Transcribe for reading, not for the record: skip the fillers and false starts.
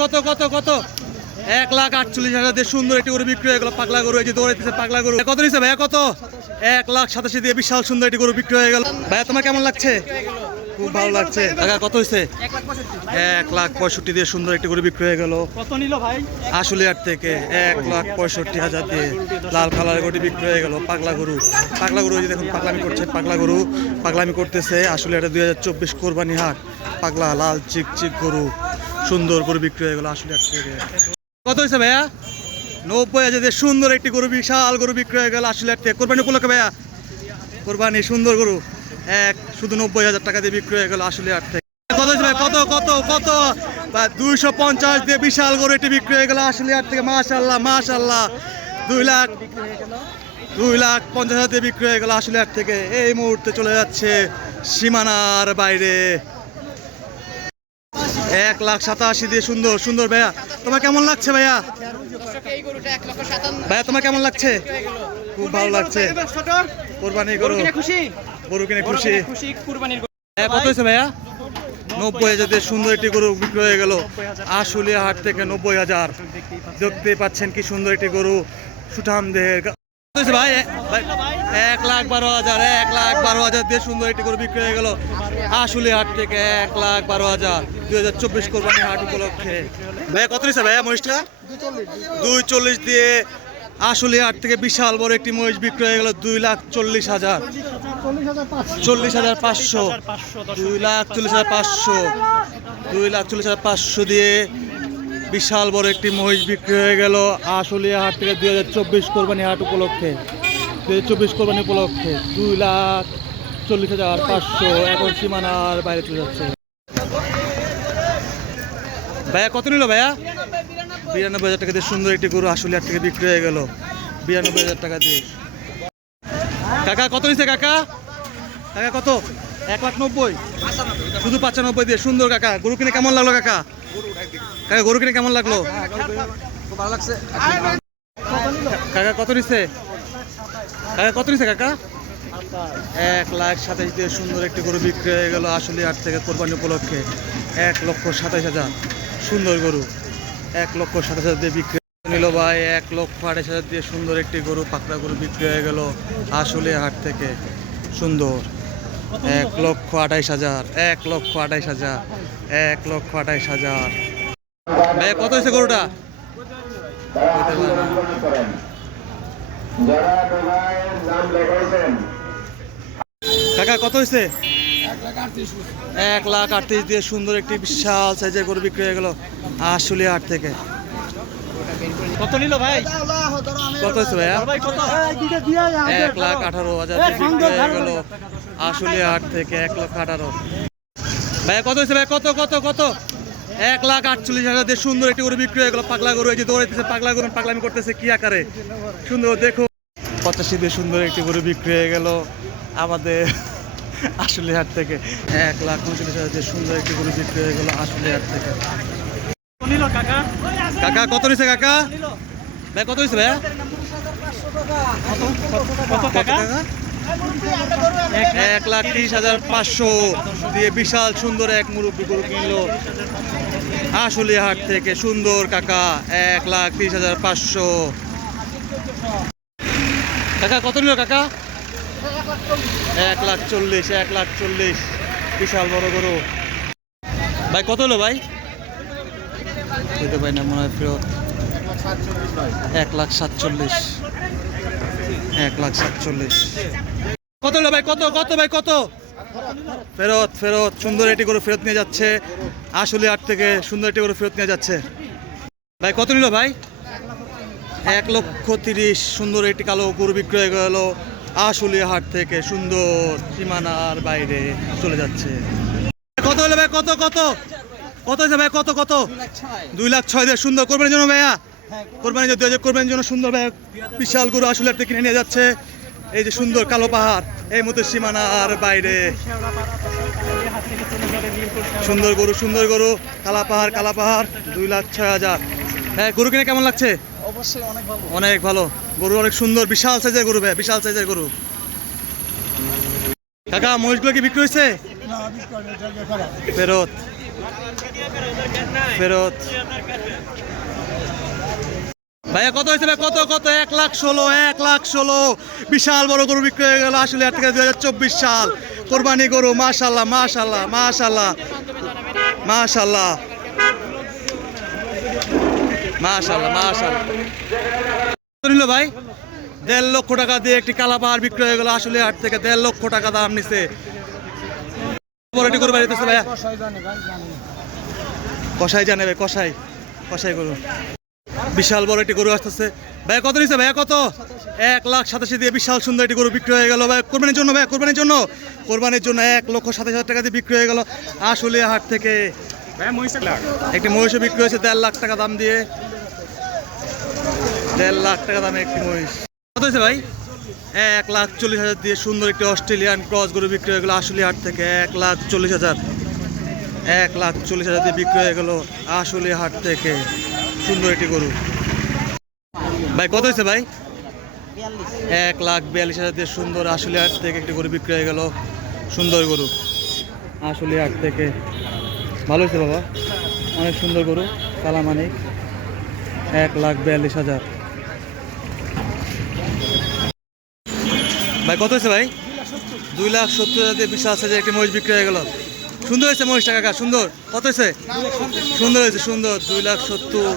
কত কত কত 1,48,000 দিয়ে সুন্দর একটি গরু বিক্রি হয়ে গেল। পাগলা গরু, এই যে দৌড়াইতেছে পাগলা গরু। কত নিচ্ছে ভাইয়া? কত? 1,87,000 দিয়ে বিশাল সুন্দর একটি গরু বিক্রি হয়ে গেল। ভাইয়া তোমার কেমন লাগছে? খুব ভালো লাগছে। টাকা কত হয়েছে? 1,65,000 দিয়ে সুন্দর একটি গরু বিক্রি হয়ে গেল। কত নিল ভাই? আশুলিয়ার থেকে 1,65,000 দিয়ে লাল কালারের গরুটি বিক্রি হয়ে গেল। পাগলা গরু, পাগলা গরু, দেখুন পাগলামি করছে, পাগলা গরু পাগলামি করতেছে। আশুলিয়াটা 2024 কোরবানি হাট। পাগলা লাল চিক গরু, সুন্দর গরু বিক্রি হয়ে গেল আশুলিয়ার থেকে। কত হয়েছে ভাইয়া? 90,000 দিয়ে সুন্দর একটি গরু, বিশাল গরু বিক্রি হয়ে গেল আশুলিয়ার থেকে। কোরবানি উপলক্ষে ভাইয়া, কোরবানি সুন্দর গরু শুধু 90,000 টাকা দিয়ে বিক্রি হয়ে গেল আশুলিয়ার থেকে। কত হয়েছে ভাই? কত কত কত? 250 দিয়ে বিশাল গরু এটি বিক্রি হয়ে গেল আশুলিয়ার থেকে। মাশাআল্লাহ মাশাআল্লাহ, 2,50,000 দিয়ে বিক্রি হয়ে গেল আশুলিয়ার থেকে। এই মুহূর্তে চলে যাচ্ছে সীমানার বাইরে। 1,87,000 দিয়ে সুন্দর সুন্দর। ভাইয়া তোমার কেমন লাগছে? ভাইয়া ভাইয়া তোমার কেমন লাগছে? খুব ভালো লাগছে। কোরবানি গরু, গরু কিনে খুশি। কত হয়েছে ভাইয়া? 90,000 দিয়ে সুন্দর একটি গরু বিক্রি হয়ে গেল আশুলিয়া হাট থেকে। 90,000 দেখতে পাচ্ছেন কি সুন্দর একটি গরু, সুঠাম দেহের। ভাই 1,12,000, 1,12,000 দিয়ে সুন্দর একটি গরু বিক্রি হয়ে গেল আশুলিয়া হাট থেকে। 1,12,000 2024 কোরবানি হাট উপলক্ষে। ভাইয়া কত নিচ্ছে ভাইয়া মহিষটা? 240 দিয়ে আশুলিয়া হাট থেকে বিশাল বড় একটি মহিষ বিক্রি হয়ে গেল 2,40,000, 40,500, 2,40,500, 2,40,500 দিয়ে বিশাল বড় একটি মহিষ বিক্রি হয়ে গেল আশুলিয়া হাট থেকে 2024 কোরবানি হাট উপলক্ষে। 2024 কোরবানি উপলক্ষে 2,40,500 এখন সীমানার বাইরে চলে যাচ্ছে। ভাইয়া কত নিল ভাইয়া? 92,000 টাকা দিয়ে সুন্দর একটি গরু আশুলিয়া হাট থেকে বিক্রি হয়ে গেল 92,000 টাকা দিয়ে। কাকা কত নিচ্ছে কাকা? কাকা কত? 1,90,000, শুধু 95 দিয়ে সুন্দর। কাকা গরু কিনে কেমন লাগলো? কাকা কাকা গরু কিনে কেমন লাগলো? ভালো লাগছে। কাকা কত নিচ্ছে? কাকা কত নিচ্ছে কাকা? 1,27,000 দিয়ে সুন্দর একটি গরু বিক্রি হয়ে গেল আশুলিয়া হাট থেকে কোরবানি উপলক্ষে। 1,27,000 সুন্দর গরু, 1,27,000 দিয়ে বিক্রি নিল ভাই। 1,28,000 দিয়ে সুন্দর একটি গরু, পাকড়া গরু বিক্রি হয়ে গেল আশুলিয়া হাট থেকে। সুন্দর 1,28,000, 1,28,000, 1,28,000। ভাই কত হয়েছে গরুটা? কাকা কত হয়েছে? 1,38,000 দিয়ে সুন্দর একটি বিশাল সাইজের গরু বিক্রি হয়ে গেল আশুলিয়া হাট থেকে। কত নিল ভাই? কত হয়েছে ভাইয়া? 1,18,000 দিয়ে বিক্রি হয়ে গেল আশুলিয়া হাট থেকে। 1,18,000 ভাইয়া কত হয়েছে ভাই? কত কত কত? 1,48,000 দিয়ে সুন্দর একটি গরু বিক্রি হয়ে গেল পাগলা গরু, এই যে দৌড়াইতেছে পাগলা গরু, পাগলামি করতেছে কি আকারে সুন্দর। দেখো 85 দিয়ে সুন্দর একটি গরু বিক্রি হয়ে গেল আমাদের আশুলিয়া হাট থেকে। 1,39,000 দিয়ে সুন্দর একটি গরু বিক্রি হয়ে গেল আশুলিয়া হাট থেকে। কাকা কত নিচ্ছে কাকা? ভাই কত হয়েছে ভাইয়া? কত টাকা? 1,30,500 দিয়ে বিশাল সুন্দর এক মুরব্বি গরু কিনলো আশুলিয়া হাট থেকে। সুন্দর কাকা 1,30,500। কাকা কত নিল কাকা? 1,40,000, 1,40,000 বিশাল বড় গরু। ভাই কত হলো ভাই? বুঝতে পারি না, মনে হয় ফেরত 1,47,000, 1,47,000। কত হলো ভাই? কত কত ভাই কত? ফেরত ফেরত সুন্দর একটি গরু ফেরত নিয়ে যাচ্ছে আশুলিয়া হাট থেকে। সুন্দর একটি গরু ফেরত নিয়ে যাচ্ছে। ভাই কত নিল ভাই? 1,30,000 সুন্দর একটি কালো গরু বিক্রি হয়ে গেল আশুলিয়া হাট থেকে। সুন্দর সীমানার বাইরে চলে যাচ্ছে। কত হলো ভাই? কত কত কত হয়েছে ভাই? কত কত? 2,06,000 দিয়ে সুন্দর কোরবানির জন্য ভাইয়া, কোরবানির জন্য 2000 কোরবানির জন্য সুন্দর ভাইয়া বিশাল গরু আশুলিয়া হাট থেকে কিনে নিয়ে যাচ্ছে। এই যে সুন্দর কালো পাহাড়, এই মতো সীমানার বাইরে সুন্দর গরু, সুন্দর গরু, কালা পাহাড়, কালা পাহাড়। 2,06,000। হ্যাঁ গরু কিনে কেমন লাগছে? অবশ্যই অনেক ভালো, অনেক ভালো গরু, অনেক সুন্দর বিশাল সাইজের গরু ভাই, বিশাল সাইজের গরু। কাকা মহিষগুলো কি বিক্রি হয়েছে? ফেরত ফেরত। ভাইয়া কত হয়েছে ভাই? কত কত? 1,16,000, 1,16,000। বিশাল বড় গরু বিক্রি হয়ে গেল আসলে হাট থেকে 2024 সাল কোরবানি গরু। মাশাল্লাহ মাশাল্লাহ মাশাল্লাহ মাশাল্লাহ মাশাল্লাহ মাশাল্লাহ। কত নিল ভাই? 1.5 লক্ষ টাকা দিয়ে একটি কালাপাহাড় বিক্রি হয়ে গেল আসলে হাট থেকে। 1.5 লক্ষ টাকা দাম নিছে। বড় একটি গরু বাড়িতেছে ভাইয়া। কষাই জানে ভাই, কষাই কষাই গরু। বিশাল বড় একটি গরু আসতেছে ভাইয়া। কত নিচ্ছে ভাইয়া? কত? 1,87,000 দিয়ে বিশাল সুন্দর একটি গরু বিক্রি হয়ে গেল ভাই কোরবানির জন্য। ভাইয়া কোরবানির জন্য, কোরবানির জন্য 1,27,000 টাকা দিয়ে বিক্রি হয়ে গেল আসলে হাট থেকে। একটি মহিষও বিক্রি হয়েছে 1.5 লাখ টাকা দাম দিয়ে। 1.5 লাখ টাকা দামে একটি মহিষ। কত হয়েছে ভাই? 1,40,000 দিয়ে সুন্দর একটি অস্ট্রেলিয়ান ক্রস গরু বিক্রি হয়ে গেল আসলে হাট থেকে। 1,40,000, 1,40,000 দিয়ে বিক্রি হয়ে গেল আসলে হাট থেকে সুন্দর একটি গরু। ভাই কত হয়েছে ভাই? 1,42,000 দিয়ে সুন্দর আসলে হাট থেকে একটি গরু বিক্রি হয়ে গেল। সুন্দর গরু আসলে হাট থেকে। ভালো হয়েছে বাবা, অনেক সুন্দর গরু। কালামানিক 1,42,000। ভাই কত হয়েছে ভাই? 2,70,000 দিয়ে বিশাল সাইজের একটি মহিষ বিক্রি হয়ে গেল। সুন্দর হয়েছে মহিষটা কাকা, সুন্দর। কত হয়েছে? সুন্দর হয়েছে, সুন্দর। 2,70,000।